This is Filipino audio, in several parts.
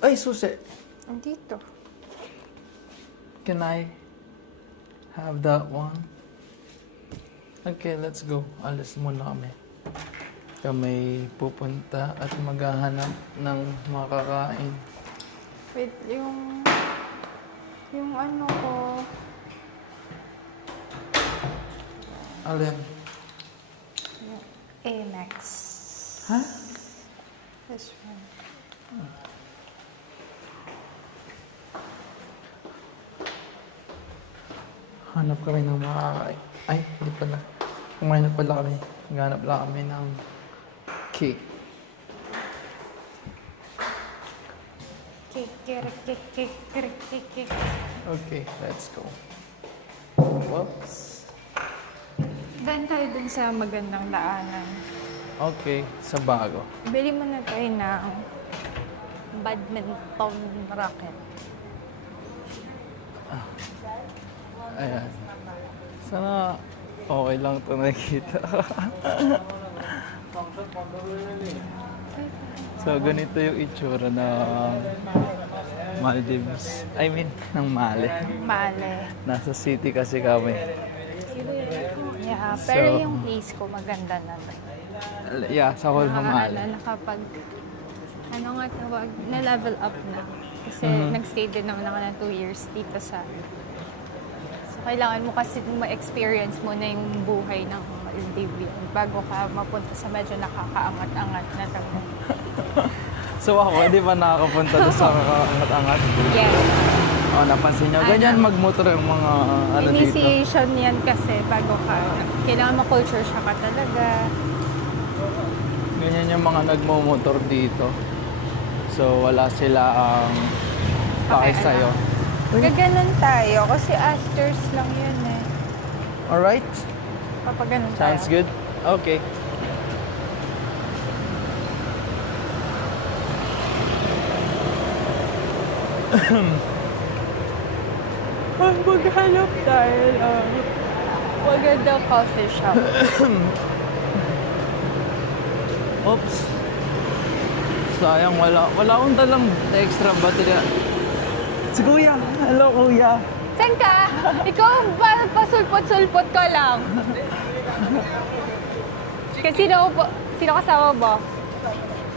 Ay, susi! Andito. Can I have that one? Okay, let's go. Alis muna kami. Kami pupunta at maghahanap ng makakain. Wait, yung ano ko. Alin? Yung Amex. Ha? This one. Hanap kami ng makakain. Ay, hindi pala. Kumain na pala kami. Naghanap lang kami ng cake. Cake. Okay, let's go. Whoops. Daan tayo dun sa magandang daanan. Okay, sa bago. Bili mo na tayo ng badminton racket. Ayan. Sana okay lang ito nakikita. So, ganito yung itsura ng Maldives. I mean, ng Male. Male. Nasa city kasi kami. Yeah, pero So, yung place ko maganda na. Yeah, sa whole ng Male. Nakapag, ano nga tawag, na-level up na. Kasi nag-stay din naman ako ng 2 years dito sa... So, kailangan mo kasi ma-experience mo na yung buhay ng Maldivian bago ka mapunta sa medyo nakakaangat-angat na talaga. So ako, di ba nakakapunta doon sa kakaangat-angat? Yes. O, napansin nyo, ganyan magmotor yung mga ano dito. Initiation yan kasi bago ka. Kailangan ma-culture shock ka talaga. Ganyan yung mga nagmumotor dito. So wala sila ang pake sa'yo. Gaganon tayo kasi asters lang yun eh. Alright? Papaganon tayo. Sounds good? Okay. Maghanap tayo ng Magandang coffee shop. Oops. Sayang, wala akong dalang extra battery. Si Kuya. Hello, Kuya. Saan ka? Ikaw ba pasulpot-sulpot ka lang? Kasi sino kasama mo?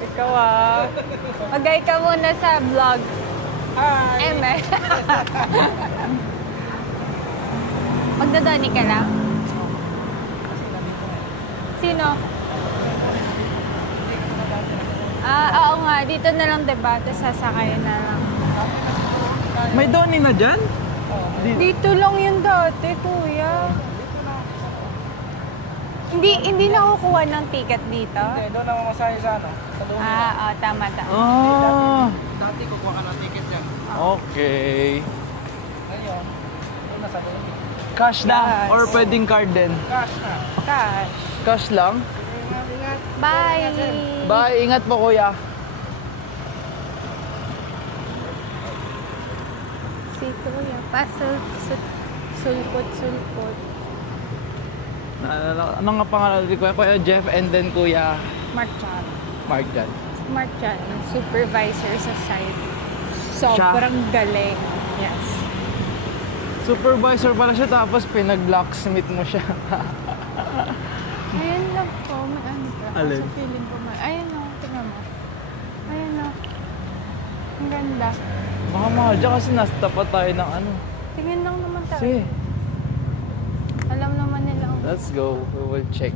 Ikaw Magay ka muna sa vlog. Hi! Eme. Magdadani ka lang? Sino? Oo nga. Dito na lang, diba? Tapos sasakayan na lang. May Donnie na dyan? Dito lang yun dati, kuya. Hindi na kukuha ng ticket dito? Hindi, doon ako masahe sa ano, sa Lumi. Tama. Dati kukuha ka ng ticket dyan. Okay. Ngayon, doon na sa Lumi. Cash na? Yes. Or pwedeng card din? Cash na. Cash. Cash lang? Ingat. Bye! Bye, ingat po Kuya. Si kuya, sulpot. Ano nga pangalan ni Kuya? Kuya Jeff and then Kuya Mark Chan. Mark dyan. Mark Chan, supervisor sa site. Sobrang galing. Yes. Supervisor pala siya tapos pinag-locksmith mo siya. Ayan lang po, may ano ba? Alin? Sa feeling ko Ayan o, tingnan mo. Ayan o. Ang ganda. Baka mahal dyan kasi nasa tapat tayo ng ano. Tingin lang naman tayo. Sige. Alam naman nila. Let's go. We will check.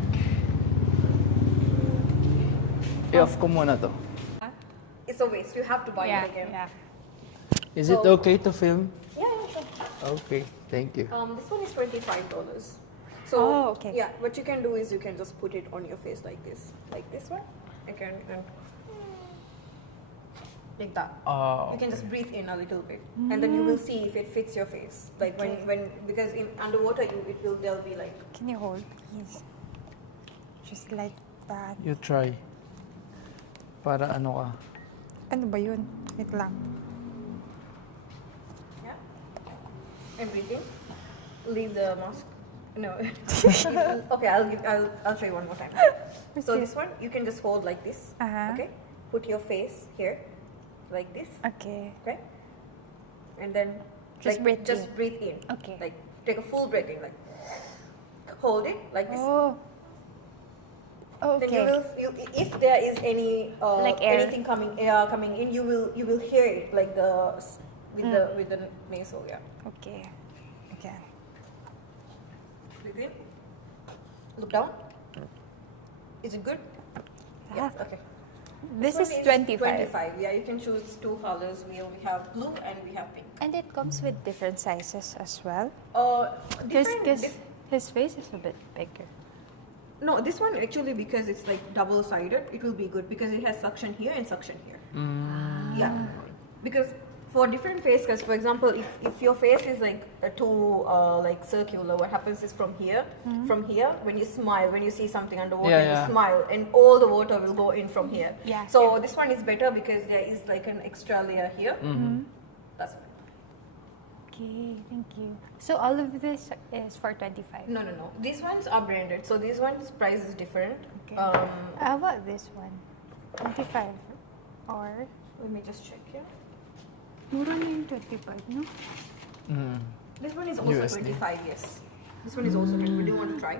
I-off ko muna to. It's a waste. You have to buy it again. Yeah. Is it okay to film? Yeah, sure. Okay. Thank you. This one is $25. So Oh, okay. yeah, what you can do is you can just put it on your face like this one. Again, and like that. You can just breathe in a little bit, and then you will see if it fits your face. Like when because in underwater there'll be like. Can you hold, please? Just like that. You try. Para ano ka? Ano ba yun? Wait lang. Yeah. And breathing. Leave the mask. No. Okay, I'll show you one more time. So this one you can just hold like this. Uh-huh. Okay. Put your face here. like this. Okay. Okay. And then Just breathe just in. breathe in. Okay. Like take a full breath in. Like hold it like this. Oh. Then Okay. if there is any Like air. anything coming in, you will hear it like with the nasal. Yeah. Okay. Again. Breathe in. Look down. Is it good? Yeah. Okay. This one is 25. 25. Yeah, you can choose two colors. We have blue and we have pink. And it comes with different sizes as well. Different. His face is a bit bigger. No, this one actually, because it's like double-sided, it will be good because it has suction here and suction here. Yeah, because for different face, because for example, if your face is like too like circular, what happens is from here, when you smile, when you see something underwater, Yeah. you smile, and all the water will go in from here. Yeah. So this one is better because there is like an extra layer here. That's Okay, thank you. So all of this is for 25. no. These ones are branded, so these ones price is different. Okay. How about this one? 25. Or Let me just check here. mura na yung 25, no? This one is also USD. 25, yes. This one is also 25. Do you want to try?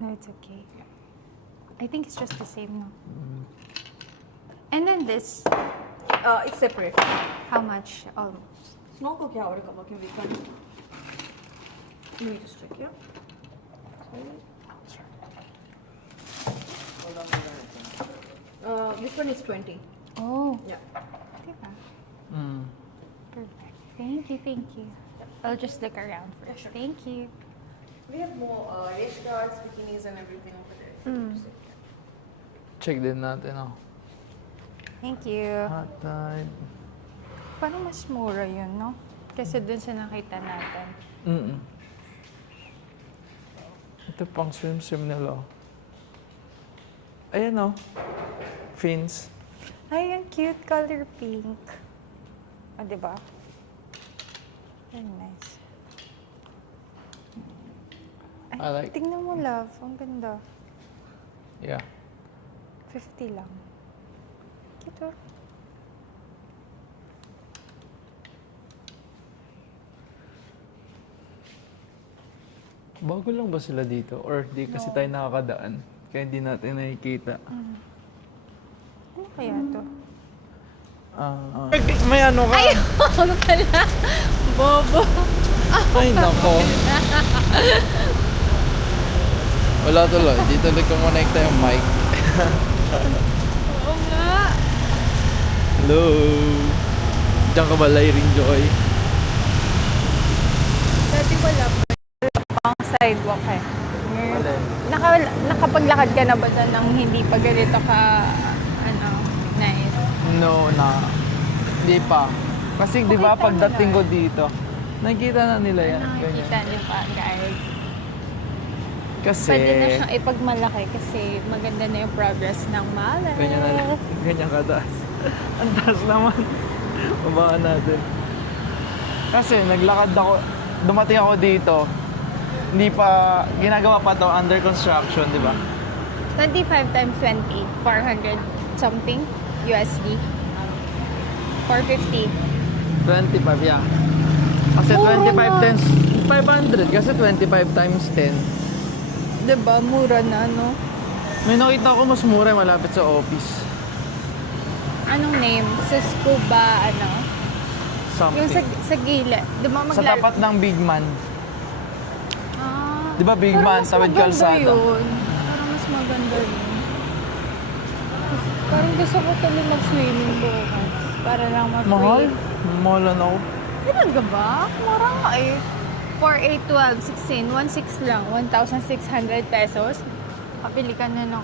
No, it's okay. I think it's just the same, no? And then this, It's separate. how much? Almost. Snorkel kya order kaba can we can. Let me just check here. This one is 20. Oh, Yeah. diba? Perfect. Thank you. I'll just look around first. Yeah, sure. Thank you. We have more race guards, bikinis, and everything over there. Check din natin, oh. Thank you. Hot tide. Parang mas mura yun, no? Kasi dun sa nakita natin. Ito pang swim nila, oh. Ayan, oh. Fins. Ay, ang cute color pink. Ah, diba? Very nice. Ay, I like- tingnan mo, love. Ang ganda. Yeah. 50 lang. Cute, oh. Bago lang ba sila dito? Or di kasi tayo nakakadaan? Kaya hindi natin nakikita. Ano kaya to? May ano ka? Ano pala? Bobo. Ay, nako. Wala tuloy. Di tuloy kumonekta yung mic. Oo nga. Hello. Diyan ka ba, Lyring Joy? Dati wala pang sidewalk eh. Wala. Nakapaglakad ka na ba doon nang hindi pa ganito ka, nice? No, na. Hindi pa. Kasi di ba Nakita mo pagdating na. ko dito, nakikita na nila yan. Nakikita niyo pa, guys. Kasi, Pwede na siyang ipagmalaki kasi maganda na yung progress ng malay. ganyan na lang. Ganyan kataas. Ang taas naman. Babaan natin. Kasi naglakad ako, dumating ako dito, hindi pa, ginagawa pa to under construction, di ba? 25 times 20, 400 something USD. 450. 25, yeah. Kasi Mura 25 na. times 500 kasi 25 times 10. Diba? Mura na, no? May nakita ko mas mura malapit sa office. Anong name? Sa scuba, Yung Something. sa gilid. Diba Sa tapat ng Big Man. Di ba Big Man, tawid kalsada? Yun. Parang mas maganda yun. Parang gusto ko tuloy mag-swimming bukas. Para lang ma-free. Mahal? Mahalan ako. Talaga ba? Mura nga eh. 4, 8, 12, 16, 1,600 lang. 1,600 pesos. Kapili ka na ng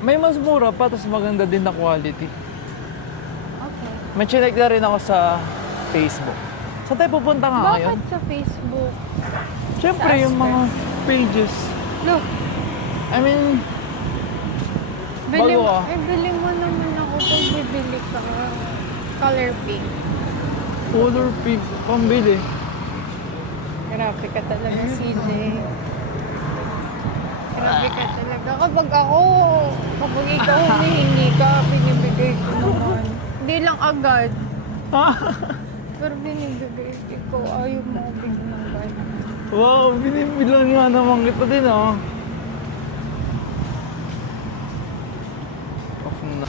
May mas mura pa, tapos maganda din na quality. Okay. May chinek na rin ako sa Facebook. Saan tayo pupunta nga ngayon? Bakit sa Facebook? Siyempre, Sa yung mga pages. Look, I mean, bili Bago mo, ka. bili mo naman ako kung bibili ka. Color pink. color pink, pambili. Grabe ka talaga, CJ. Grabe ka talaga. Kapag ikaw humihingi ka, binibigay ko naman. Hindi lang agad. Pero binibigay ikaw, ayaw mo biglang gano'n. Wow, binibilan nga naman kita din, oh. Off na.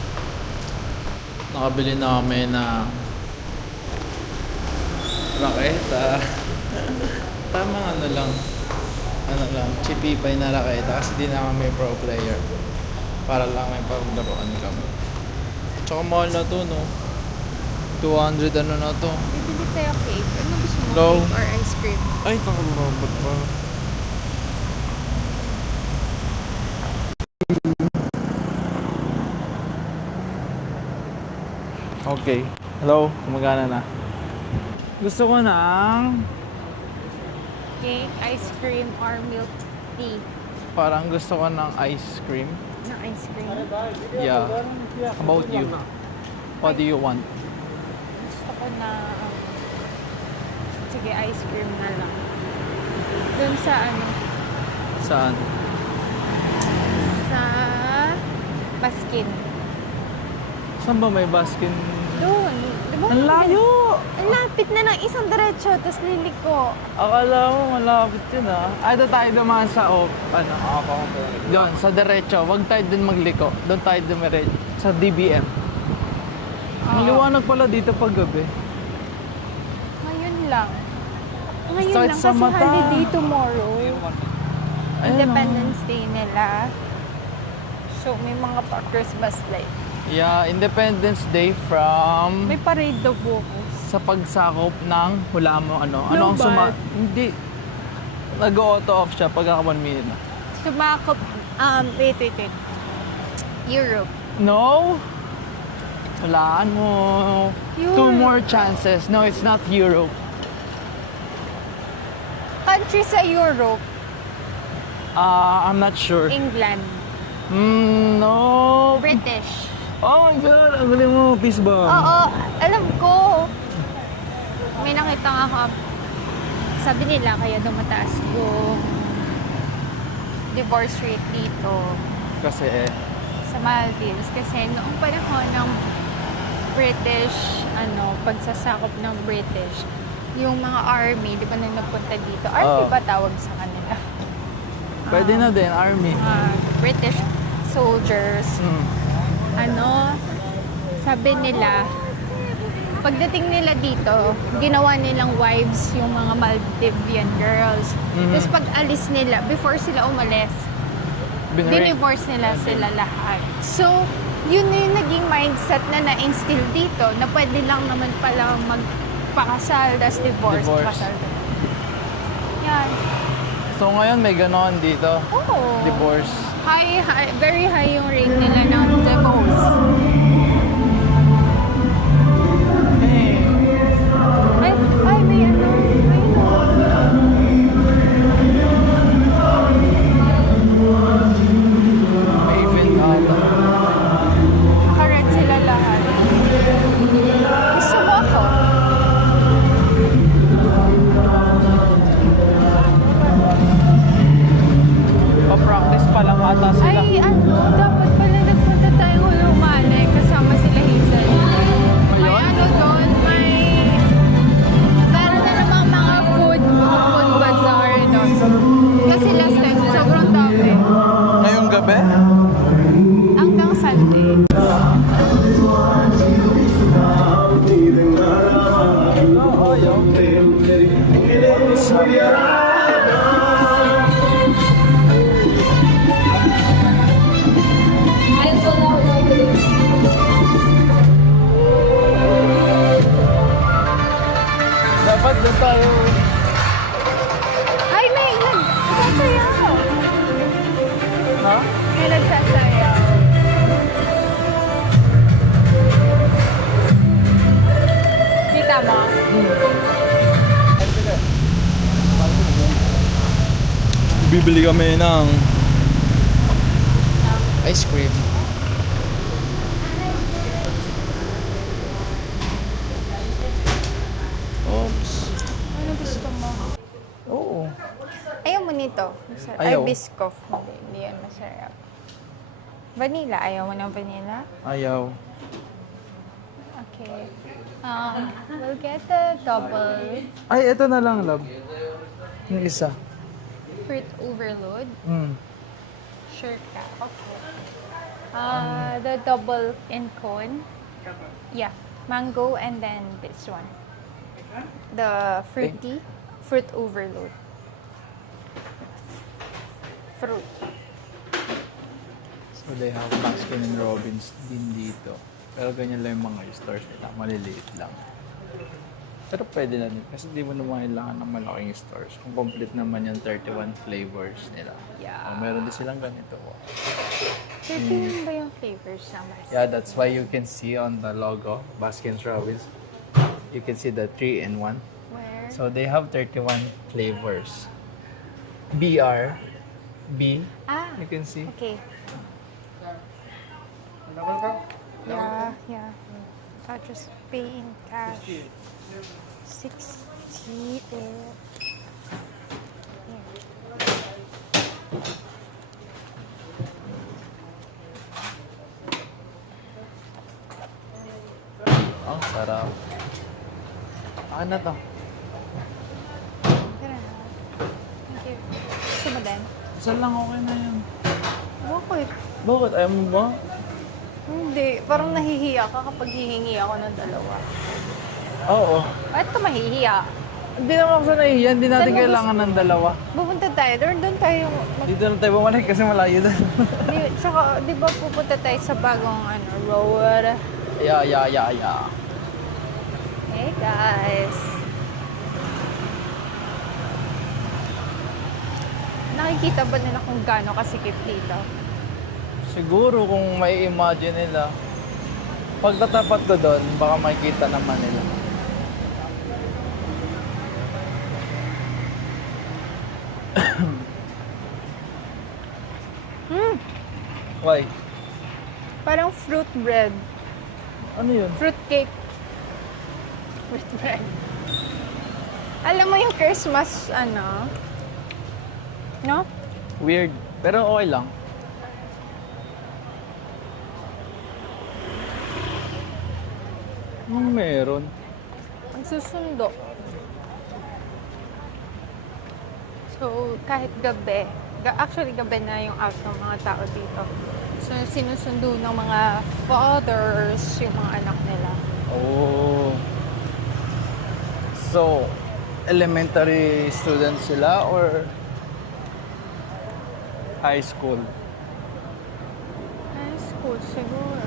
Nakabili na kami na raketa. Tamang ano lang, chipipay na raketa kasi di na kami pro player. Para lang may paglaruan kami. Tsaka mahal na to, no? 200 ano na to. Bibili tayo cake. Ano gusto mo? Hello? Cake or ice cream? Ay, nakalabot pa. Okay. Hello? Kumagana na. Gusto ko ng... Cake, ice cream, or milk tea? Parang gusto ko ng ice cream. Na ice cream? Yeah. How about you? What do you want? Gusto ko na... sige, ice cream na lang. Doon sa ano? Saan? Sa... Baskin. Saan ba may baskin? Doon. Diba? Ang layo! Ang lapit na ng isang diretso, tapos liliko. Akala mo malapit yun, ah. Ay, doon tayo dumaan sa ano? Doon, sa derecho. Huwag tayo dun magliko. Doon tayo dumiretso. Sa DBM. Ang liwanag pala dito pag gabi. Ngayon lang. Ngayon Sakit lang sa kasi mata. holiday tomorrow. Ayun, Independence Day nila. So, may mga pa-Christmas light. Yeah, Independence Day from... May parade daw bukas. Sa pagsakop ng hula mo, ano? Ano ang Global. Hindi. Nag-auto off siya pagka 1 minute na. Sumakop, wait. Europe. No? Walaan mo. Two Europe. more chances. No, it's not Europe. Country sa Europe, I'm not sure. England, No. British. Oh my God! Ang galing mo, peace bomb. Oo, alam ko. May nakita nga ako. Sabi nila, kaya daw mataas yung divorce rate dito Kasi sa Maldives. Kasi noong panahon ng British, pagsasakop ng British, yung mga army, di ba nang nagpunta dito? Army ba tawag sa kanila? pwede na din, army. British soldiers. Sabi nila, pagdating nila dito, ginawa nilang wives yung mga Maldivian girls. Tapos pag alis nila, before sila umalis, dinivorce nila sila lahat. So, yun na yung naging mindset na na-instill dito, na pwede lang naman palang magpakasal, tas divorce. Pakasal. Yan. So ngayon may ganon dito. Oo. Divorce. High, very high yung rate nila ng divorce. Hey. Ay, may ano. May event ata. Nakared sila lahat. Gusto mo ako? Pa-practice pa lang ata sila. Ay, dapat pala nagpunta tayong Hulumane kasama sila Hazel. May Ayun? doon, meron na namang mga food bazaar doon. Kasi last time, sobrang dami. Ngayong gabi? Hanggang Sunday. Dapat doon tayo. Ay, may nagsasayaw. Ha? May nagsasayaw. Kita mo? Bibili kami ng ice cream. Oops. Ano gusto mo? Oo. Ayaw mo nito. masarap. Ayaw. Ay, Biscoff. Hindi yan masarap. Vanilla. Ayaw mo ng vanilla? Ayaw. Okay. We'll get the double Ay, ito na lang, love. Yung isa. fruit overload. Sure ka. Okay. The double in cone. Yeah. Mango and then this one. The fruity. Fruit overload. Fruit. So they have Baskin and Robbins din dito. Pero ganyan lang yung mga stores nila. Maliliit lang. Pero pwede na din. Kasi di mo naman kailangan ng malaking stores. Kung complete naman yung 31 flavors nila. Yeah. Meron din silang ganito. 13 ba yung flavors naman? Yeah, that's why you can see on the logo, Baskin Robbins, you can see the 3-in-1. Where? So they have 31 flavors. BR, B, Ah, you can see. okay. Level ka? Yeah. I'll just pay in cash. 60 there. Ang sarap. Ano to? Tara na. Thank you. Gusto mo din? Isa lang okay na yan. Bakit? Bakit? Ayaw mo ba? Hindi. Parang nahihiya ka kapag hihingi ako ng dalawa. Oo. Bakit ka mahihiya? Hindi naman ako sa nahihiyan. Hindi natin Saan mo kailangan ng dalawa. Pupunta tayo. Doon tayo. Dito na tayo bumalik kasi malayo doon. Tsaka, di ba pupunta tayo sa bagong road? Yeah. Hey guys. Nakikita ba nila kung gaano kasikip dito? Siguro kung may imagine nila. Pagtatapat ko doon, baka makikita naman nila. Why? Parang fruit bread. Ano yun? Fruit cake. Fruit bread. Alam mo yung Christmas, no? Weird. Pero okay lang. Anong meron? Ang susundo. So, kahit gabi, actually gabi na yung out ng mga tao dito. So, sinusundo ng mga fathers yung mga anak nila. Oh. So, elementary students sila or high school? High school, siguro.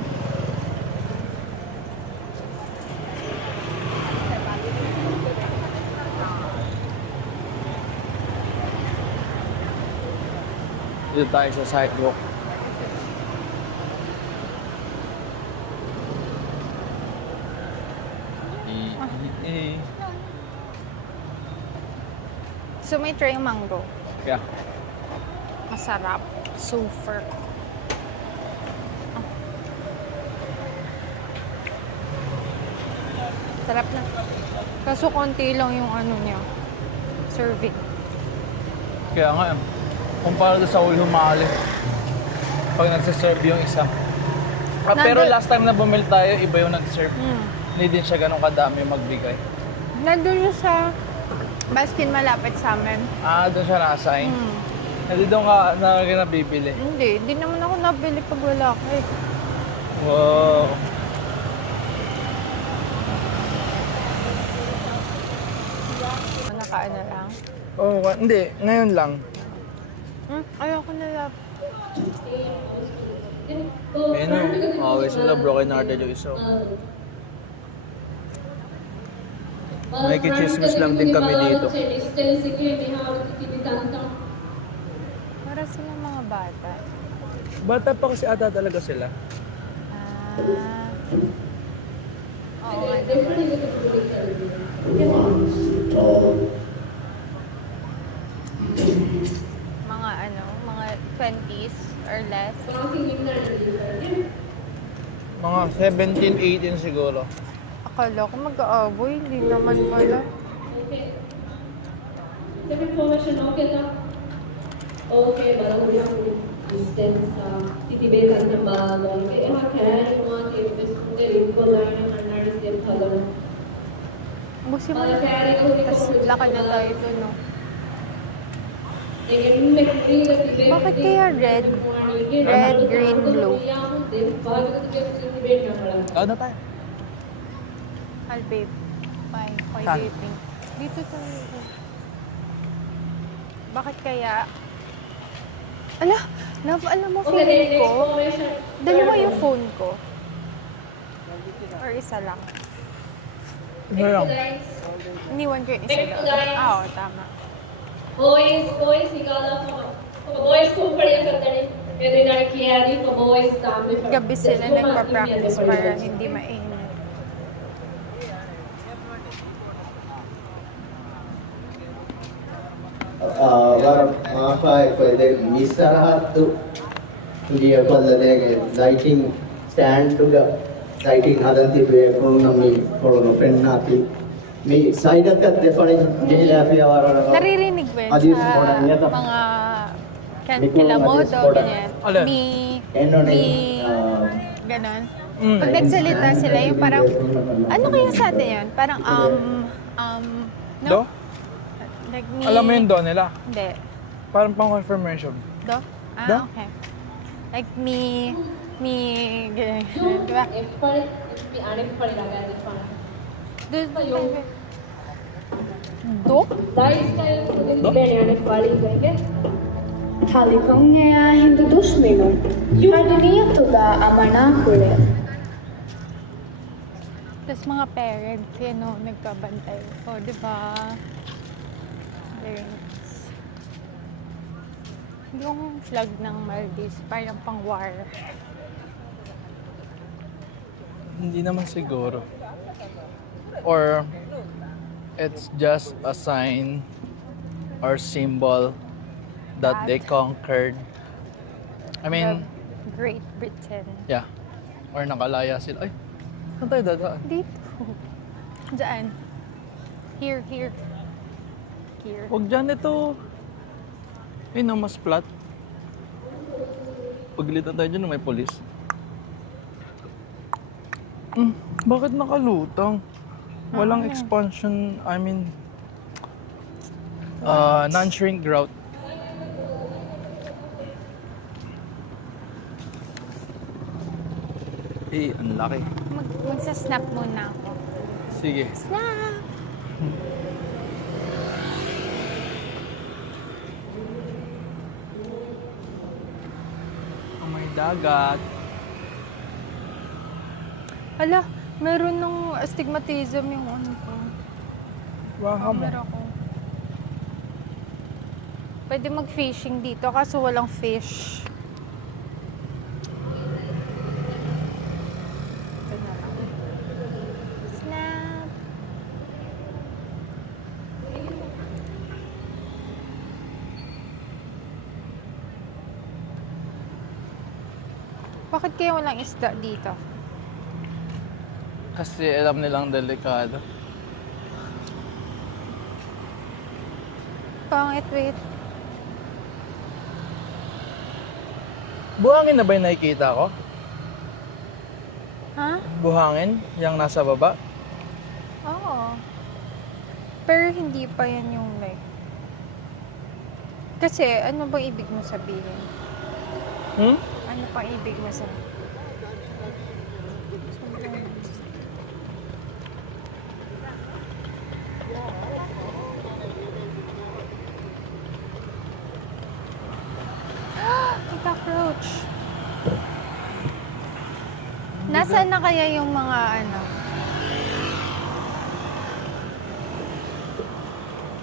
Dito tayo sa sidewalk. So, may try mango. Yeah. Masarap. Super. Sarap na. Kaso konti lang yung niya. Serving. Kaya nga, kumpara doon sa ulo humali. Pag nagsiserve yung isa. Pero last time na bumili tayo, iba yung nag-serve. Hindi din siya ganun kadami magbigay. Nandun yung sa Baskin malapit sa amin. Doon siya naka-assign. Hindi doon ka nabibili. Hindi naman ako nabili pag wala ka eh. Wow. Nakaano lang. Oh, hindi. Ngayon lang. Ayoko na lang. Ayun o. Always sila broken hearted yung isa. Nakikichismis lang din kami dito. Para silang mga bata. Bata pa kasi ata talaga sila. Oo nga naman. Mga 20s or less. Mga 17, 18 siguro. Akala ko mag-aaboy, hindi naman pala. Okay, baru yung distance sa titibetan ng bagay. Kaya kaya yung mga tipis kung galing ko lang yung understand pala. Busi mo na. Tapos lakad na tayo doon, no? Bakit kaya red? Red, green, blue. Ano tayo? I'll babe. Bye. Why Saan? do you think? Dito tayo. Bakit kaya? Ala, love, alam mo, feeling ko, dalawa yung phone ko. Or isa lang. Ano lang? Iniwan ko yung isa lang. Oo, tama. Boys, ikaw boys kung pala ka tani. Pero na kiyari for boys dami for. Gabi sila nagpa-practice para hindi mainit. ಮಿಸ್ಸರಹತ್ತು ತುದಿಯ ಕೊಲ್ಲದೆಗೆ lighting stand lighting ಅದಂತಿ ಬೇಕು ನಮ್ಮಿ ಕೊಡೋನು ಫ್ರೆಂಡ್ ನಾತಿ ಮೀ ಸೈಡಕ್ಕೆ ದೆಫಣಿ ಜಿಲ್ಲಾಫಿ ಅವರ Naririnig ba yun Adios, sa morning, yata. mga Mikro, kilamodo, adios, morning. ganyan? Alin? Ganon. Mm. Pag nagsalita sila, yung parang, ano kaya sa atin yun? Parang, no? Do? Like me... Alam mo yung do nila? Hindi. Parang pang confirmation. Do? Ah, Do? okay. Like me, ganyan. Diba? Do? Do? Halikaunea hindu dushmenu. Hadiniya tuda amanakule. Tapos mga parents, yan o, nagkabantay. O, di ba? Very nice. Yung flag ng Maldives, parang pang-war. Hindi naman siguro. Or it's just a sign or symbol that they conquered. I mean, Great Britain. yeah. Or nakalaya sila. Ay, saan tayo dadaan? Dito. Diyan. Here. Here. Huwag dyan ito. Ay, no, mas flat. Paglitan tayo dyan, may polis. Bakit nakalutang? Walang expansion, I mean, non-shrink grout. Eh, ang laki. Magsa-snap muna ako. Sige. Snap! Oh, may dagat. Hala, meron nung astigmatism yung ano ko. Baka mo. Camera ko. Pwede mag-fishing dito kaso walang fish. Ito na lang. Snap! Bakit kaya walang isda dito? Kasi alam nilang delikado. Pangit, wait. Buhangin na ba yung nakikita ko? Ha? Buhangin? Yung nasa baba? Oo. Pero hindi pa yan yung like... Kasi, ano bang ibig mo sabihin? Hmm? Ano pang ibig mo sabihin? May cockroach. Nasaan na kaya yung mga ano?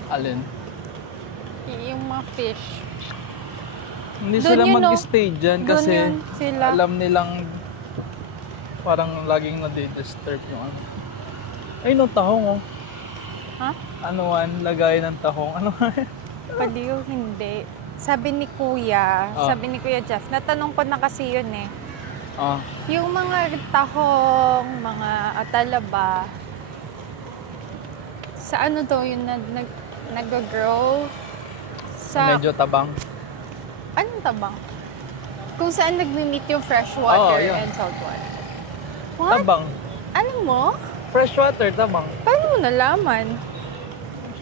Alin? Yung mga fish. Hindi Doon sila yun, no? mag-stay dyan Doon kasi yun sila. alam nilang parang laging nadi-disturb yung ano. Ay, no, tahong oh. Ha? Anuan, lagay ng tahong. Ano nga yun? Paliw, hindi. Sabi ni Kuya, Ah. sabi ni Kuya Jeff, natanong ko na kasi yun eh. Ah, Yung mga tahong, mga atalaba, sa ano daw yun nag-grow? Sa, medyo tabang. Anong tabang? Kung saan nagmi-meet yung fresh water yun. and salt water. What? Tabang. Ano mo? Fresh water, tabang. Paano mo nalaman?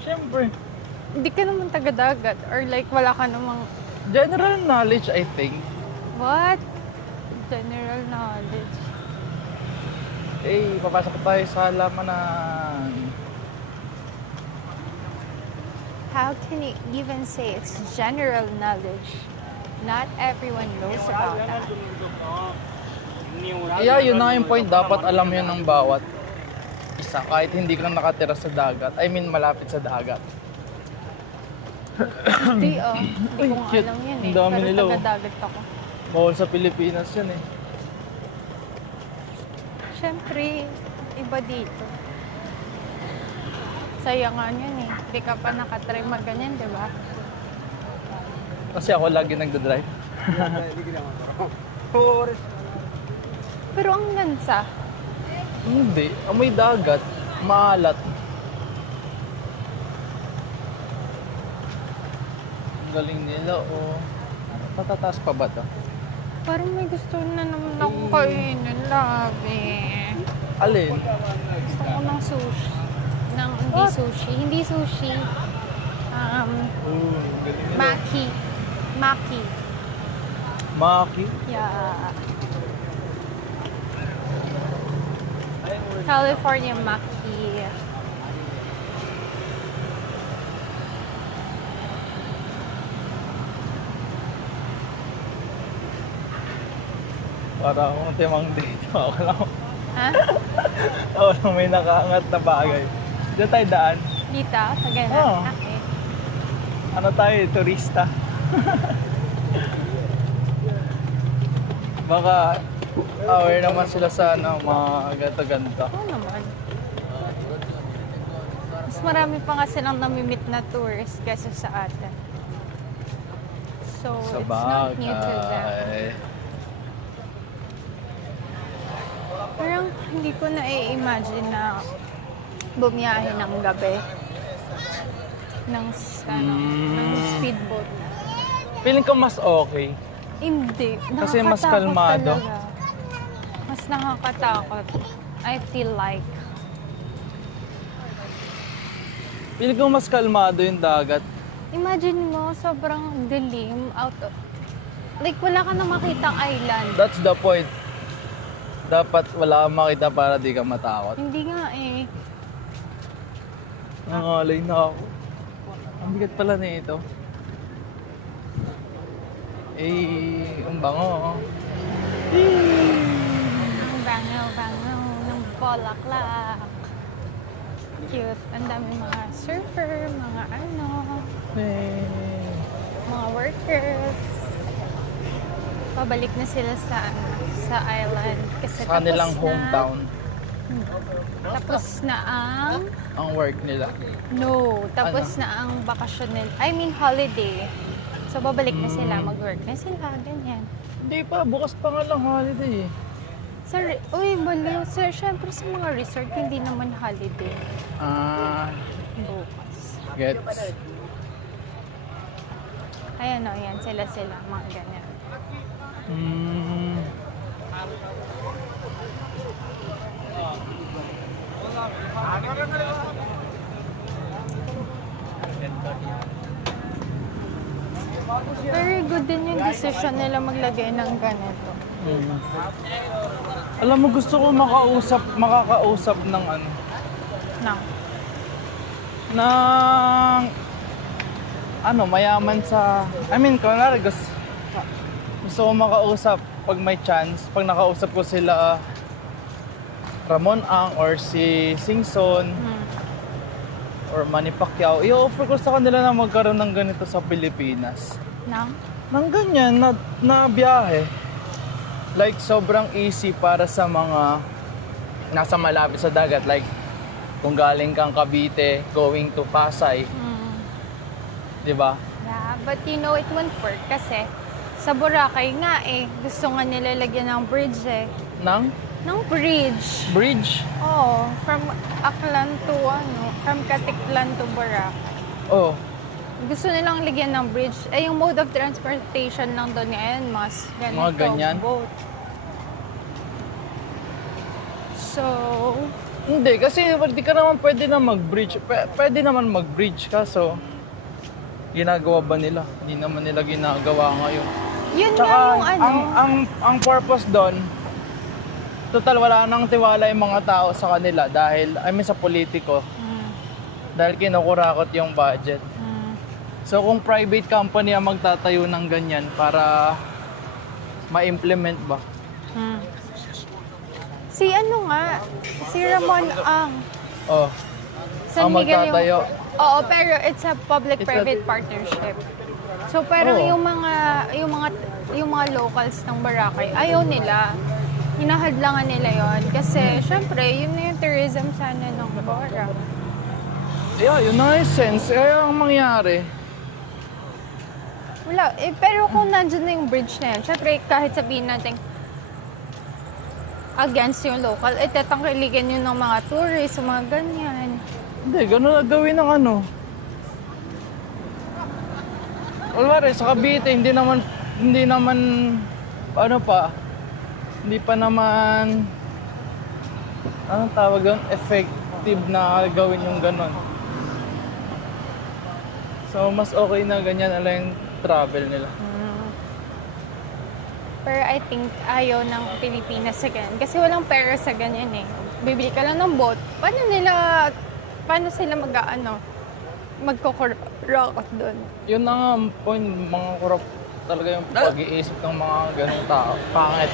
Siyempre. Hindi ka naman taga-dagat or like wala ka namang... General knowledge, I think. What? General knowledge. Eh, papasok tayo sa halamanan. How can you even say it's general knowledge? Not everyone knows about that. Yeah, yun na yung point. Dapat alam yun ng bawat isa. Kahit hindi ka nakatira sa dagat. I mean, malapit sa dagat. Hindi Hindi ko nga cute. alam yan eh. Ang dami Pero nila, oh. taga-dagat ako. Bawal sa Pilipinas yan eh. Siyempre, iba dito. Sayangan yun eh. Hindi ka pa nakatry mag-ganyan, di ba? Kasi ako lagi nagdadrive. Pero ang lansa. Hindi. Amoy dagat. Maalat. Ang galing nila, oh. Patataas pa ba ito? Parang may gusto na naman akong kainin, labi. Alin? Gusto ko ng sushi. Hindi sushi. Hindi sushi. Maki. Maki. Maki? Yeah. California Maki. Para akong timang dito. Ako lang. Ha? Ako lang may nakaangat na bagay. Diyan tayo daan. Dito? Sa ganun? Oo. Okay. Ano tayo, turista. Baka aware naman sila sa ano, mga ganto-ganto. Oo naman. Mas marami pa nga silang namimit na tourists kaysa sa atin. So, Sa it's not new to them. bagay. Parang hindi ko na i-imagine na bumiyahe ng gabi ng speedboat na. Feeling ko mas okay. Hindi. Kasi mas Nakakatakot kalmado. talaga. Mas nakakatakot. I feel like. Feeling ko mas kalmado yung dagat. Imagine mo, sobrang dilim, like wala ka na makitang island. That's the point. Dapat wala kang makita para di ka matakot. Hindi nga eh. Nangalay na ako. Ang bigat pala na ito. Eh, ang bango. Ang bangaw-bangaw ng bulaklak. Cute. Ang dami mga surfer, mga ano, Eh, mga workers. Pabalik na sila sa island. Kasi sa kanilang tapos hometown, Tapos na ang... ang work nila. No, tapos na ang bakasyon nila. I mean, holiday. So, babalik na sila, mag-work na sila, ganyan. Hindi pa, bukas pa nga lang holiday eh. Baliw. Sir, syempre sa mga resort, hindi naman holiday. Ah, Bukas. gets. Ayan o, yan. Sila, mga ganyan. Hmm. Very good din yung decision nila maglagay ng ganito. Alam mo, gusto ko makakausap ng ano, Na. ng mayaman sa, kunwari gusto ko makausap pag may chance, pag nakausap ko sila Ramon Ang or si Singson or Manny Pacquiao, i-offer ko sa kanila na magkaroon ng ganito sa Pilipinas. Na? Nang ganyan na biyahe. Like sobrang easy para sa mga nasa malapit sa dagat, like kung galing kang Cavite going to Pasay, 'di ba? Yeah, but you know, it won't work kasi sa Boracay nga gusto nga nila lagyan ng bridge Ng bridge. Bridge. Oo, from Aklan to from Katiklan to Boracay. Oh. Gusto nilang ligyan ng bridge. Eh, yung mode of transportation lang doon ngayon, mas ganito. Mga ganyan? Boat. So, Hindi, kasi hindi ka naman pwede na mag-bridge. Pwede naman mag-bridge, kaso ginagawa ba nila? Hindi naman nila ginagawa ngayon. yun Tsaka, nga yung ano. ang purpose doon, total wala nang tiwala yung mga tao sa kanila dahil, sa politiko, dahil kinukurakot yung budget. So kung private company ang magtatayo ng ganyan para ma-implement ba? Si ano nga, si Ramon Ang. Oh, San ang Miguel magtatayo. Oo, pero it's a public-private partnership. So parang Oo. yung mga locals ng Boracay, ayaw nila. Hinahadlangan nila yon kasi syempre, yun na yung tourism sana ng Bora. Yeah, yun na yung sense. Kaya ang mangyari. Wala, pero kung nandyan na yung bridge na yun, syempre kahit sabihin natin against yung local, tatangkiligan yun ng mga tourists, mga ganyan. Hindi, gano'n na gawin ng ano. Alwari, sa Cavite, hindi naman, hindi pa naman, anong tawag yun? Effective na gawin yung gano'n. So, mas okay na ganyan ala yung travel nila. Pero I think ayaw ng Pilipinas sa ganyan. Kasi walang pera sa ganyan eh. Bibili ka lang ng boat. Paano sila magkukurakot doon? Yun na nga ang point, mga korap talaga yung pag-iisip ng mga ganong tao. Pangit.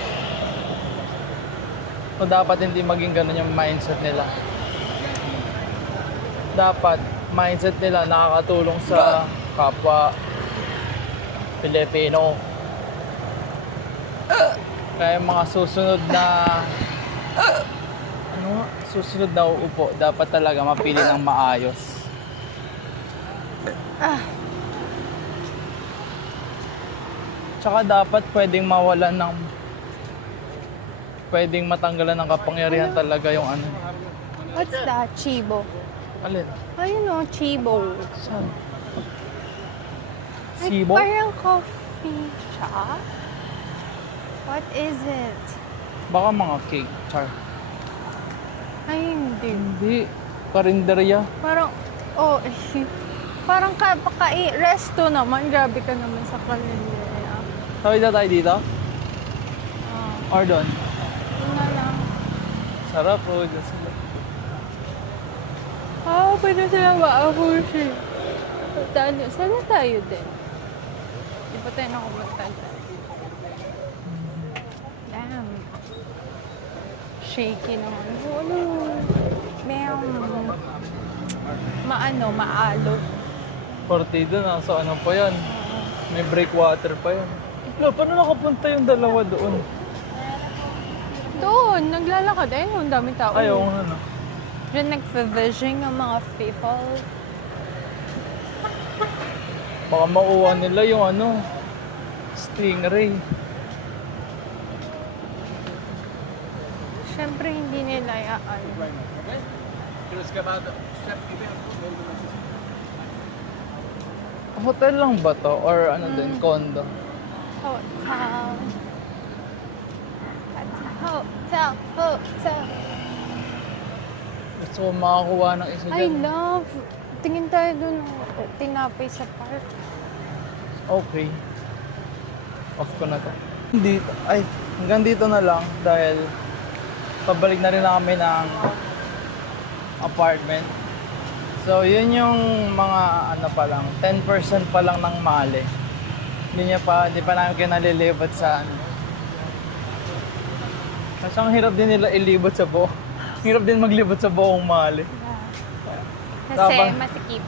So, dapat hindi maging ganon yung mindset nila. Dapat, mindset nila nakakatulong sa kapwa Pilipino. Kaya yung mga susunod na uupo, dapat talaga mapili ng maayos. Tsaka dapat pwedeng matanggalan ng kapangyarihan talaga yung ano. What's that? Chibo. Alin? Ayun o, Chibo. Saan? Like, Sibo? parang coffee shop? What is it? Baka mga cake, char. Ay, hindi. Hindi. Karinderya. Parang, parang resto naman. Grabe ka naman sa kalendar. Tawid na tayo dito? Or doon? Yun na lang. Sarap, oh. Dyan sila. Pwede sila maabushi. Sana tayo din. Di ba tayo nakapunta dyan? Damn. Shaky naman. Maalo. Partido, nasa ano pa yan? May breakwater pa yan. Paano nakapunta yung dalawa doon? Doon, naglalakad. Ayun, ang daming tao. Ayaw, ano. Diyan nag-fishing ang mga people. Baka makuha nila yung ano, stingray. Siyempre, hindi nila yaan. Hotel lang ba to? Or ano din, condo? Hotel. Gusto ko makakuha ng isa I dyan. love. Tingin tayo dun ng tinapay sa park. Okay. Off ko na to. Hanggang dito na lang dahil pabalik na rin kami ng apartment. So, yun yung mga 10% pa lang ng mali. Hindi pa namin kinalilibot sa ano. Kasi ang hirap din nila ilibot sa buo. Hirap din maglibot sa buong mali. Kasi Dapat- masikip.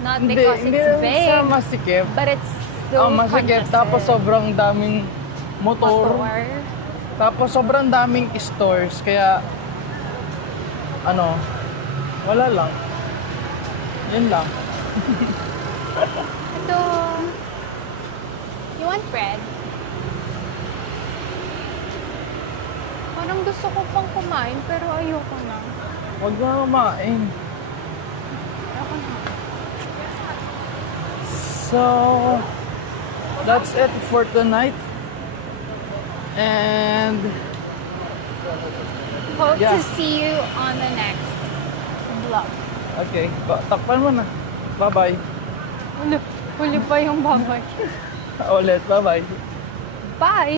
Not because Hindi it's big, sa masikip. but it's so Masikip. congested. Tapos sobrang daming motor. Motor. Tapos sobrang daming stores. Kaya, wala lang. Yun lang. Ito. You want bread? Parang gusto ko pang kumain, pero ayoko na. Huwag na kumain. Ayoko na. So, that's it for tonight. And Hope Yeah. to see you on the next vlog. okay, takpan mo na. Bye-bye. Huli pa yung babay. Ulit, bye-bye. Bye!